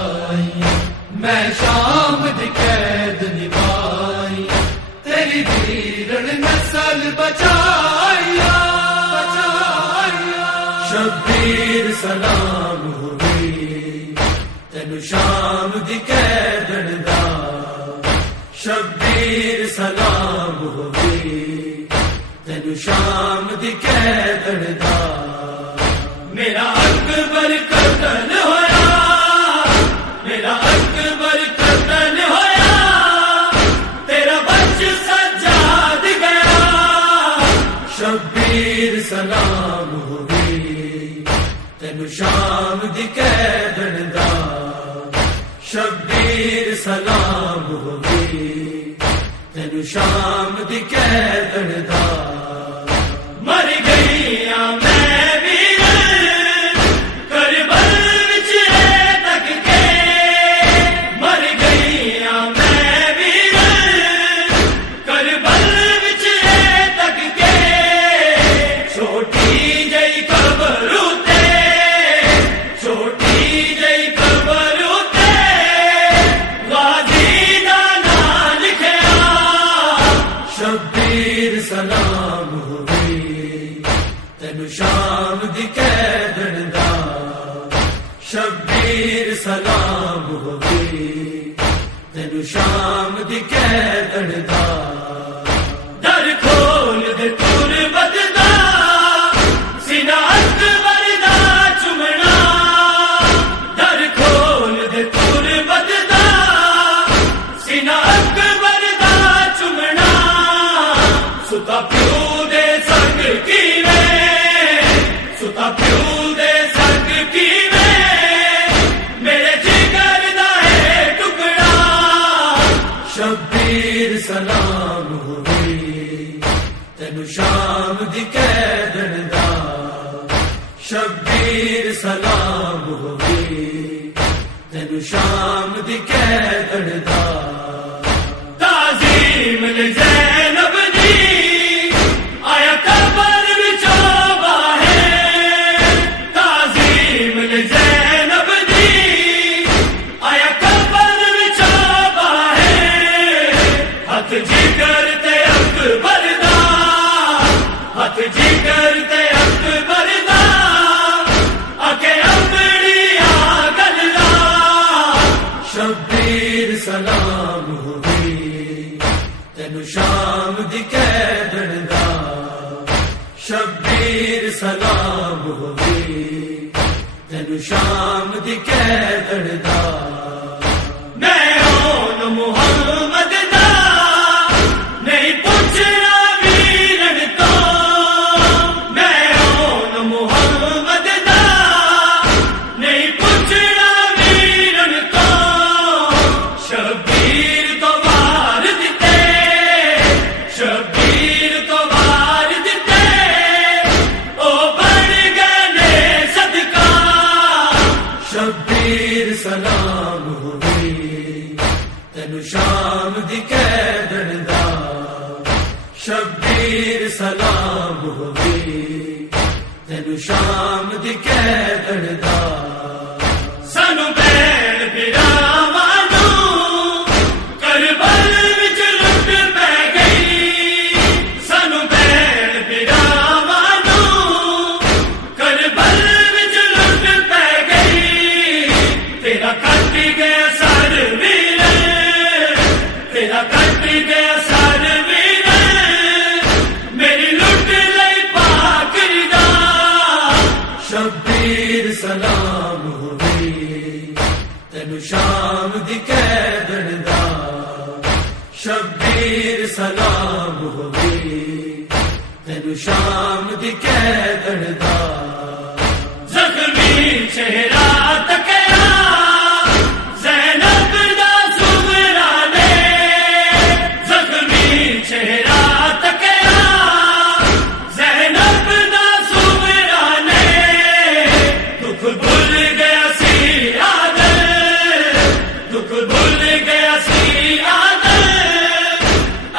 بچائی، میں شام دی قید نبھائی، تیری ویرن نسل بچائی شبیر سلام ہوئی تینو شام دی قیدن دا، شبیر سلام ہوئی تینو شام دی قیدن دا، میرا اکبر قتل ہویا، میرا اکبر قتل ہویا، تیرا بچ سجاد گیا، شبیر سلام ہوئی تینو شام دی قیدن دا، شبیر سلام ہوئی تینو شام دی قیدن دا، مر گئی میں ویر کربل وچ تک کے، مر گئی میں ویر کربل وچ تک کے، چھوٹی جئی قبر اتے، چھوٹی جئی قبر اتے غازی دا نام لکھیا، شبیر سلام ہوئی تینو شام دی قیدن دا، شبیر سلام ہوئی تینو شام دی قیدن دا، در کھول دے تربت دا سینہ اکبر دا چمنا، در کھول دے تربت دا سینہ اکبر دا چمنا، ستا پیو دے سنگ کیویں، ستا پیو دے سنگ کیویں، میرے جگر دا ہے ٹکڑا، شبیر سلام ہوئی تینو شام دی قیدن دا، شبیر سلام ہوئی تینو شام دی قیدن دا، تعظیم زینب دی آیا قبر وچوں باہر، تعظیم زینب دی آیا قبر وچوں باہر، ہاتھ جگر تے اکبر دا، ہاتھ جگر تے اکبر دا، اکے اپنی آگل دا، شبیر سلام ہوئی تینو شام دی قیدن دا، شبیر سلام ہوئی تینو شام دی قیدن دا، میں ہون محمد دا نہیں پوچھنا ویرن تو، میں ہون محمد دا نہیں پوچھنا ویرن تو، شبیر تو وار دتے، شبیر تو وار دتے، او بن گئے صدقہ، شبیر سلام ہوئی تینو شام دی قیدن دا، شبیر سلام ہوئی تینو شام دی قیدن دا، سانو بین براواں نوں کربل وچ لٹ پے گئی، سانو بین براواں نوں کربل وچ لٹ پے گئی، تیرا کٹ گیا سر ویر، تیرا کٹ گیا سر ویر، میری لٹ لئی پاکر دا، شبیر سلام ہوئی تینو شام دی قیدن دا، شبیر سلام ہوئی تینو شام دی قیدن دا، زخمی چہرہ تکیا زینب دا زمرہ نے، زخمی چہرہ تکیا زینب دا زمرہ نے، دکھ بھول گیا سی عادل، دکھ بھول گیا سی عادل،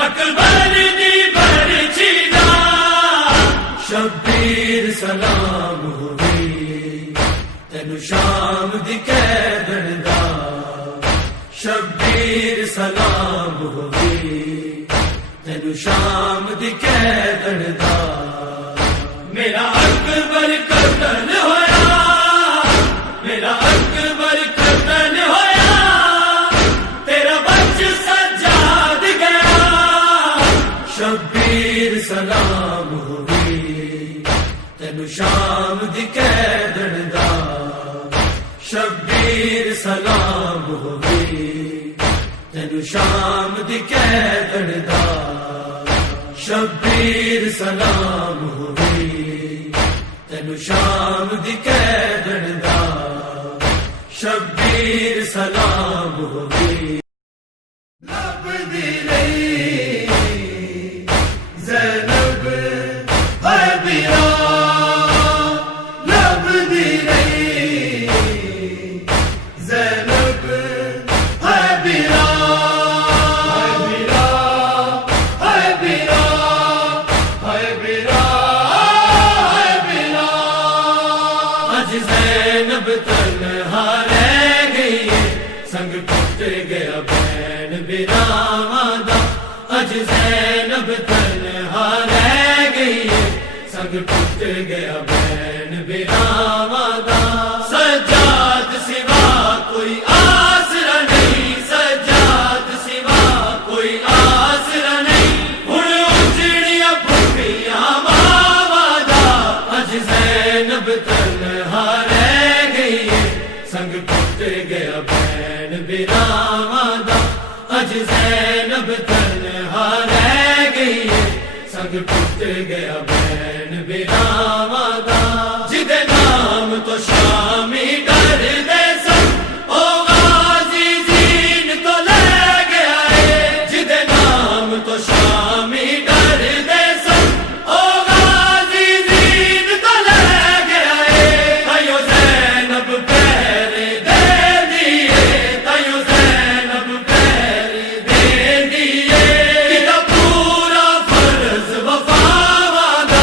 اکبر دی برچی دا، شبیر سلام ہوئی تینو شام شبیر سلام ہوئی تینو شام دی قیدن دا میرا اکبر قتل ہویا میرا اکبر قتل ہویا تیرا بچ سجاد گیا شبیر سلام ہوئی تینو شام دی قیدن دا شبیر سلام ہوئی تینو شام دی قیدن دا شبیر سلام ہوئی تینو شام دی قیدن دا شبیر سلام ہوئی لب دی رہی زینب ہے بیرا لب دی رہی زینب ہے بیرا زینب تنہا رہ گئی سنگ ٹوٹ گیا بین بیراواں دا اج زینب تنہا رہ گئی سنگ ٹوٹ گیا بین بیراواں دا سجاد سوا کوئی آسرا نہیں سجاد سوا کوئی آسرا نہیں ہن اجڑیاں بھٹیاں ماواں دا اج زینب تنہا رہ گئی سنگ ٹوٹ گیا بین بیراواں دا اج زینب تنہا رہ گئی سنگ ٹوٹ گیا بین بیراواں دا جدے نام تو شامی ڈر دے سن او غازی زین تو لے گیا ہے جدے نام تو شامی ڈر دے سن او غازی زین تو لے گیا ہے تائیو زینب پیر دے دیئے تائیو زینب پیر دے دیئے کتا پورا فرض وفا وادا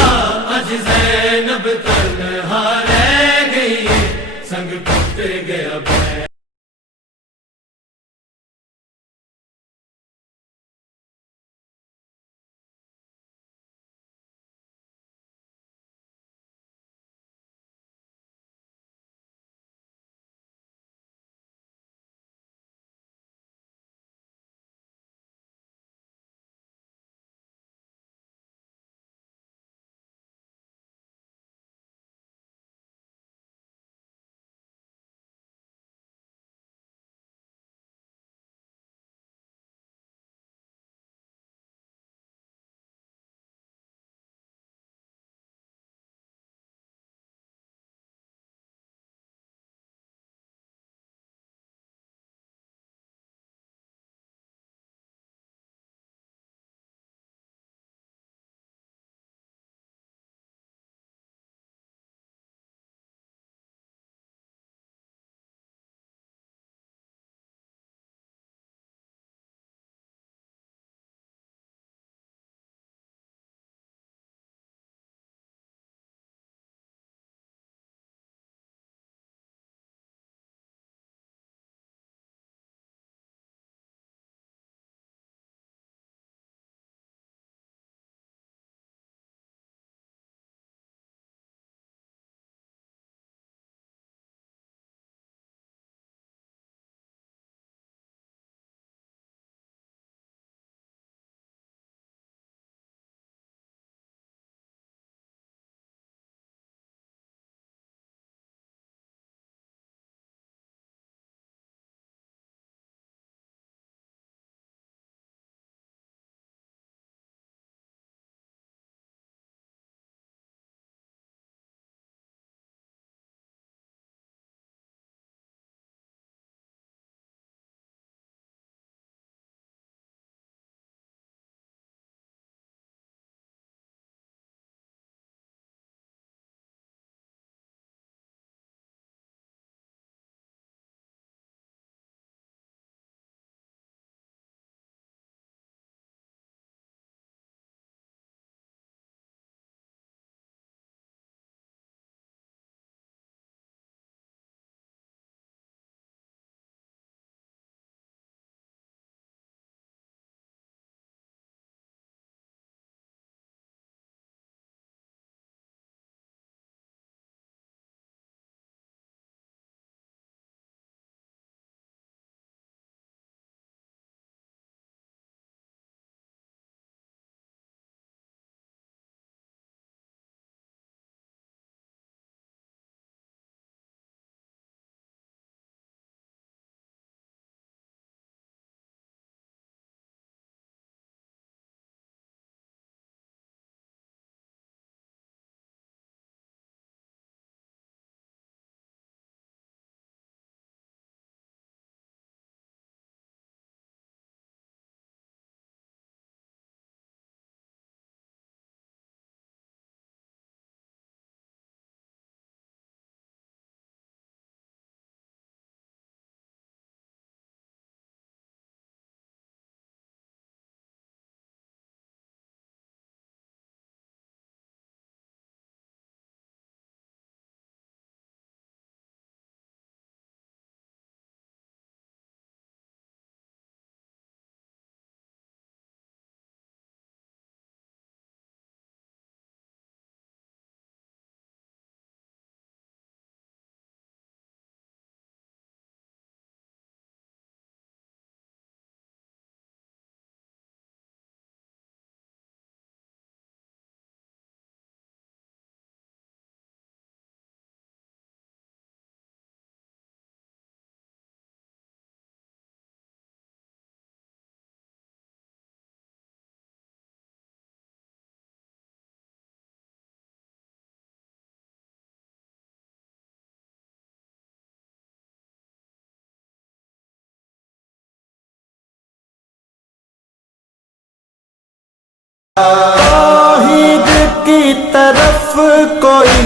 توحید کی طرف کوئی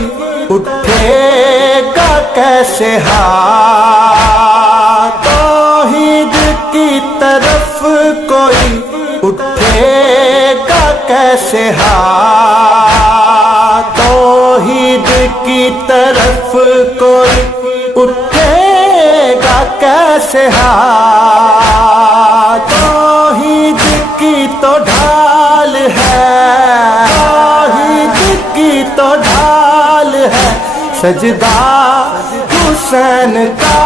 اٹھے گا کیسے ہاتھ، توحید کی طرف کوئی اٹھے گا کیسے ہاتھ، توحید کی طرف کوئی اٹھے گا کیسے ہاتھ، توحید کی تو ڈھال ہے، توحید کی تو ڈھال ہے، سجدہ حسین کا